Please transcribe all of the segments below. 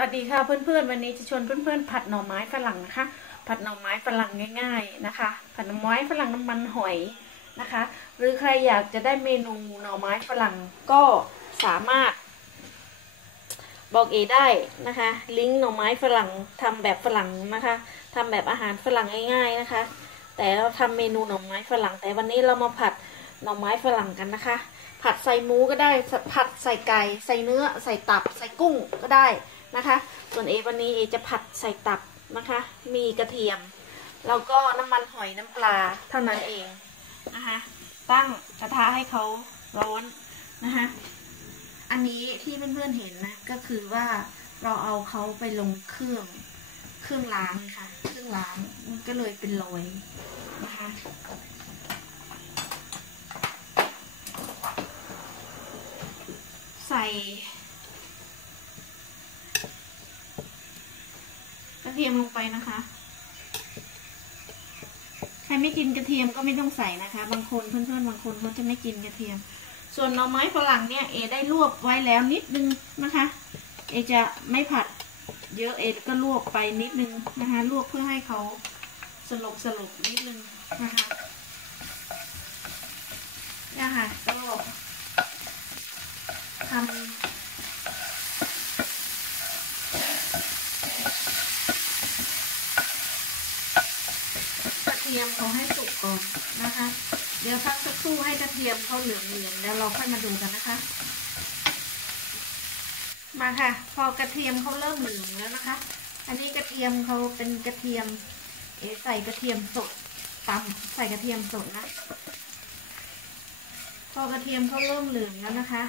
วัสดีค่ะเพื่อนๆ วันนี้จะชวนเพื่อนๆ ผัดหน่อไม้ฝรั่งนะคะ ผัดหน่อไม้ฝรั่งง่าย ๆนะคะ ผัดหน่อไม้ฝรั่งน้ำมันหอยนะคะ หรือใครอยากจะได้เมนูหน่อไม้ฝรั่งก็สามารถ บอกเอได้นะคะ ลิงก์หน่อไม้ฝรั่งทำแบบฝรั่งนะคะทำแบบอาหารฝรั่งง่าย ๆนะคะ แต่เราทำเมนูหน่อไม้ฝรั่ง แต่วันนี้เรามาผัดหน่อไม้ฝรั่งกันนะคะ ผัดใส่หมูก็ได้ผัดใส่ไก่ใส่เนื้อใส่ตับใส่กุ้งก็ได้ นะคะ ส่วนเอวันนี้เอจะผัดใส่ตับนะคะ มีกระเทียม แล้วก็น้ำมันหอยน้ำปลาเท่านั้นเองนะคะ ตั้งกระทะให้เขาร้อนนะคะ อันนี้ที่เพื่อนๆเห็นนะ ก็คือว่าเราเอาเขาไปลงเครื่องเครื่องล้างค่ะ เครื่องล้างมันก็เลยเป็นรอยนะคะใส่ กระ เทียมลงไปนะคะ ใครไม่กินกระเทียมก็ไม่ต้องใส่นะคะ บางคนเพื่อนๆบางคนเขาจะไม่กินกระเทียม ส่วนหน่อไม้ฝรั่งเนี่ยเอได้ลวกไว้แล้วนิดนึงนะคะ เอจะไม่ผัดเยอะเอก็ลวกไปนิดนึงนะคะ ลวกเพื่อให้เขาสลบสลบนิดนึงนะคะนี่ค่ะก็ทำ กระ เทียมเขาให้สุกก่อนนะคะ เดี๋ยวพักสักครู่ให้กระเทียมเขาเหลืองๆแล้วเราค่อยมาดูกันนะคะ มาค่ะ พอกระเทียมเขาเริ่มเหลืองแล้วนะคะ อันนี้กระเทียมเขาเป็นกระเทียม เอใส่กระเทียมสดตำใส่กระเทียมสดนะ พอกระเทียมเขาเริ่มเหลืองแล้วนะคะ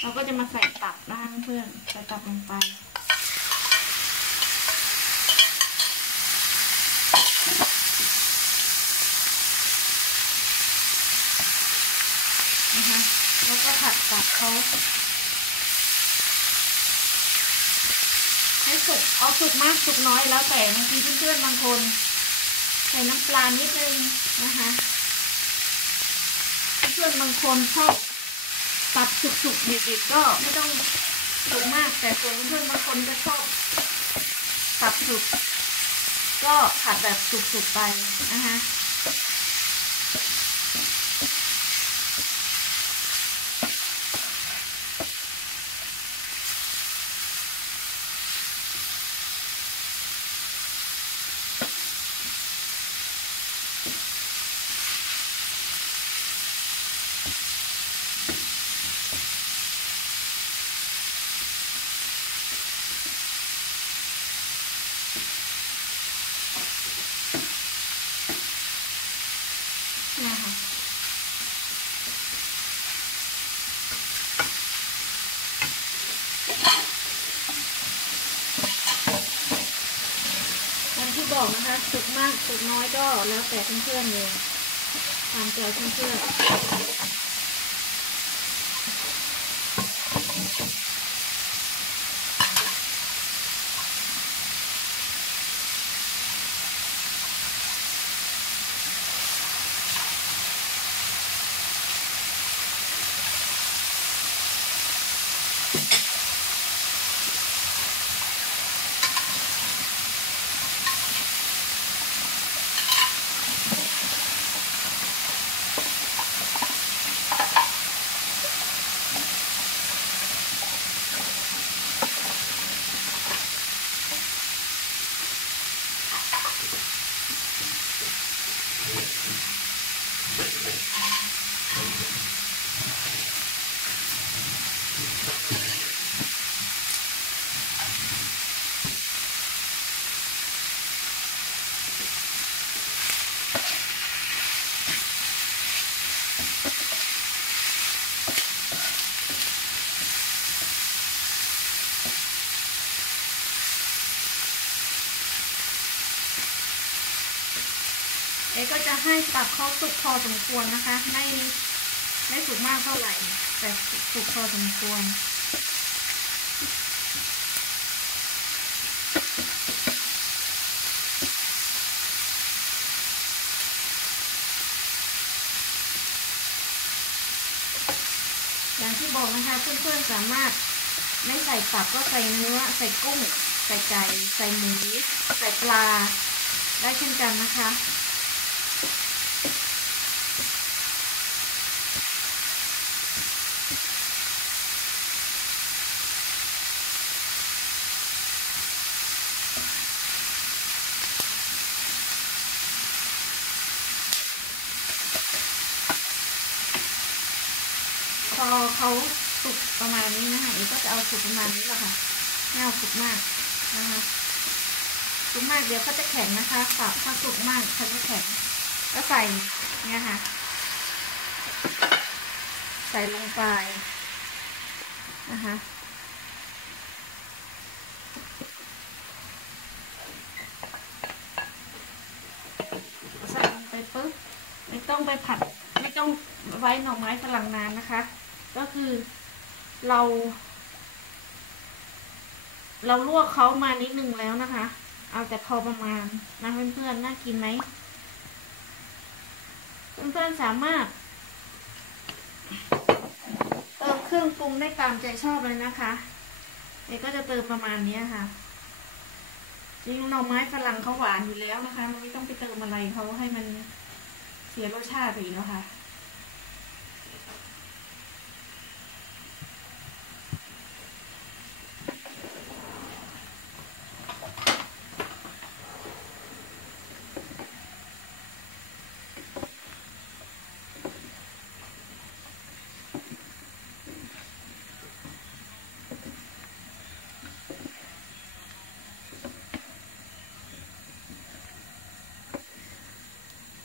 เราก็จะมาใส่ตับนะคะเพื่อนใส่ตับลงไป นะคะแล้ว กัดเขาให้สุกเอาสุกมากสุกน้อยแล้วแต่บางทีเพื่อนๆบางคน ใส่น้ำปลานิดนึงนะคะเพื่อนบางคนชอบตัดสุกๆดิบๆก็ไม่ต้องสุกมาก แต่ส่วนเพื่อนบางคนก็ชอบตัดสุกก็ผัดแบบสุกๆไปนะคะ อย่างที่บอกนะคะสุกมากสุกน้อยก็แล้วแต่เพื่อนๆเลยตามใจเพื่อนๆ ก็จะให้ตับเขาสุกพอสมควรนะคะ ไม่ไม่สุกมากเท่าไหร่ แต่สุกพอสมควรอย่างที่บอกนะคะเพื่อนๆสามารถไม่ใส่ตับก็ใส่เนื้อ ใส่กุ้ง ใส่ไก่ ใส่หมูใส่ปลา ได้เช่นกันนะคะ พอ เขาสุกประมาณนี้นะคะเอ๋ก็จะเอาสุกประมาณนี้แหละค่ะไม่เอาสุกมากนะคะสุกมากเดี๋ยวเขาจะแข็งนะคะถ้าถ้าสุกมากเขาจะแข็งก็ใส่เนี่ยค่ะ ใส่ลงไปนะคะใส่ลงไปปุ๊บไม่ต้องไปผัด ไม่ต้องไว้หน่อไม้ฝรั่งนานนะคะ ก็คือเรา เราลวกเขามานิดนึงแล้วนะคะ เอาแต่พอประมาณนะเพื่อนๆน่ากินไหมเพื่อนๆสามารถเติมเครื่องปรุงได้ตามใจชอบเลยนะคะเอกก็จะเติมประมาณนี้ค่ะจริงหน่อไม้ฝรั่งเขาหวานอยู่แล้วนะคะ มันไม่ต้องไปเติมอะไรเขาให้มันเสียรสชาติไปอีกแล้วค่ะ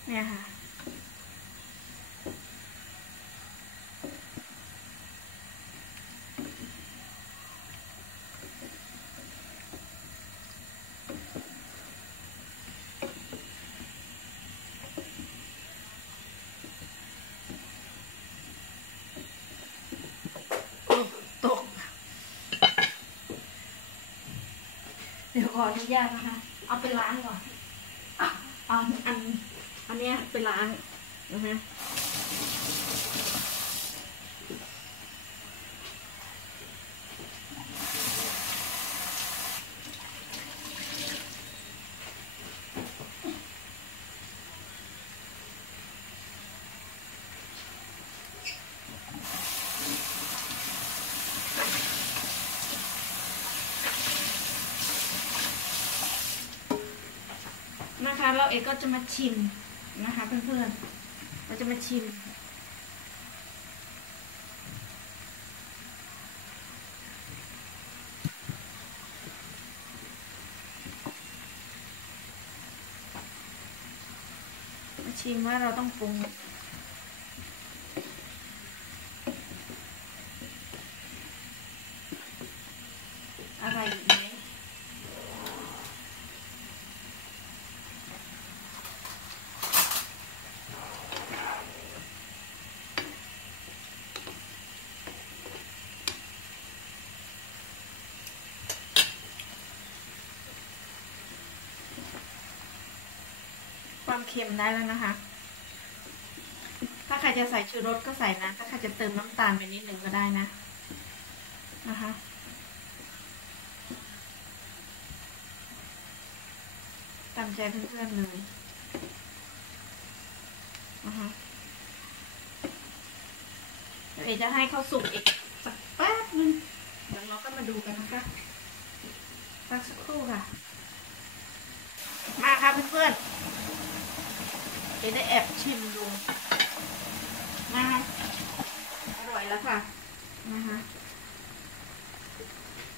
เนี่ยค่ะโอ้ตกเดี๋ยวขออนุญาตนะคะ เอาไปล้างก่อนอะเอาอัน อันเนี้ยไปล้างนะคะนะคะเราเอกก็จะมาชิม นะคะเพื่อนๆ เราจะมาชิม มาชิมว่าเราต้องปรุง อะไรอีกไหม ความเค็มได้แล้วนะคะ ถ้าใครจะใส่ชูรสก็ใส่นะ ถ้าใครจะเติมน้ำตาลไปนิดนึงก็ได้นะ นะคะตามใจเพื่อนๆเลยนะคะเดี๋ยวจะให้เขาสุกอีกสักแป๊บนึงเดี๋ยวเราก็มาดูกันนะคะสักสักครู่ค่ะ มาค่ะเพื่อนๆ เดี๋ยวได้แอบชิมดูนะคะอร่อยแล้วค่ะนะคะ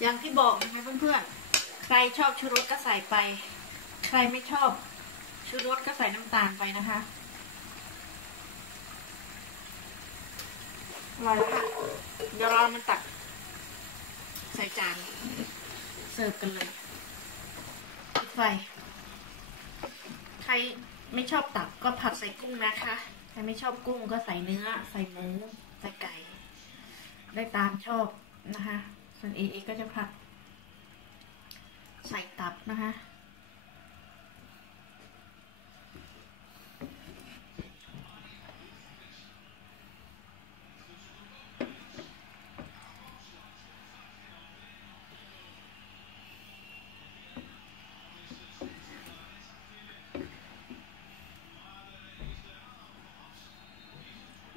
อย่างที่บอกนะคะเพื่อนๆ ใครชอบชูรสก็ใส่ไป ใครไม่ชอบชูรสก็ใส่น้ำตาลไปนะคะอร่อยแล้วค่ะเดี๋ยวเรามาตัก ใส่จานเสิร์ฟกันเลยปิดไฟใคร ไม่ชอบตับก็ผัดใส่กุ้งนะคะใครไม่ชอบกุ้งก็ใส่เนื้อ ใส่หมูใส่ไก่ ได้ตามชอบนะคะ ส่วนเอเอก็จะผัด ใส่ตับนะคะ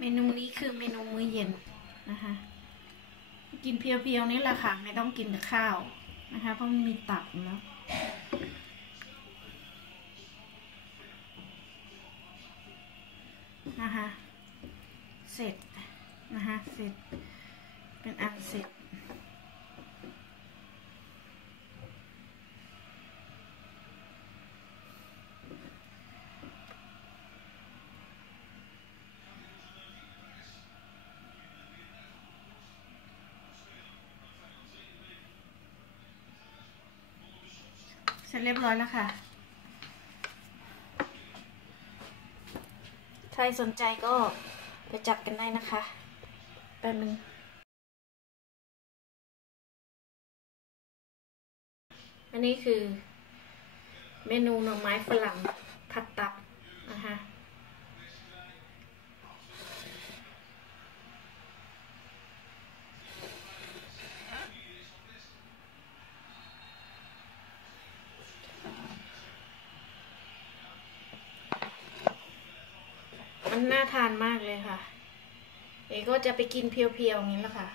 มนูนี้คือเมนูมื้อเย็นนะคะ กินเพียวๆนี่แหละค่ะ ไม่ต้องกินกับข้าวนะคะ เพราะมันมีตับแล้วนะคะ เสร็จนะคะ เสร็จ เป็นอันเสร็จ เส ร็จเรียบร้อยแล้วค่ะ ใครสนใจก็ไปจับกันได้นะคะ แป๊บนึงอันนี้คือเมนูหน่อไม้ฝรั่งผัดตับนะคะ มั น่าทานมากเลยค่ะ เอก็จะไปกินเพียวๆอย่างนี้แหละค่ะ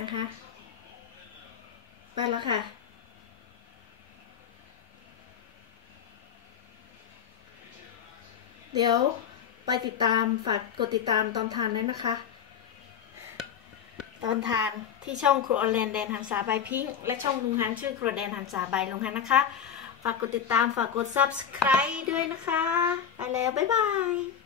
นะคะไปแล้วค่ะ เดี๋ยวไปติดตามฝากกดติดตามตอนทานด้วยนะคะ ตอนทานที่ช่องครัวออแลนแดนหันษาใบพิงค์และช่องลุงฮันชื่อครัวแดนหันษาใบลุงฮันนะคะ ฝากกดติดตามฝากกด subscribe ด้วยนะคะ ไปแล้ว บ๊ายบาย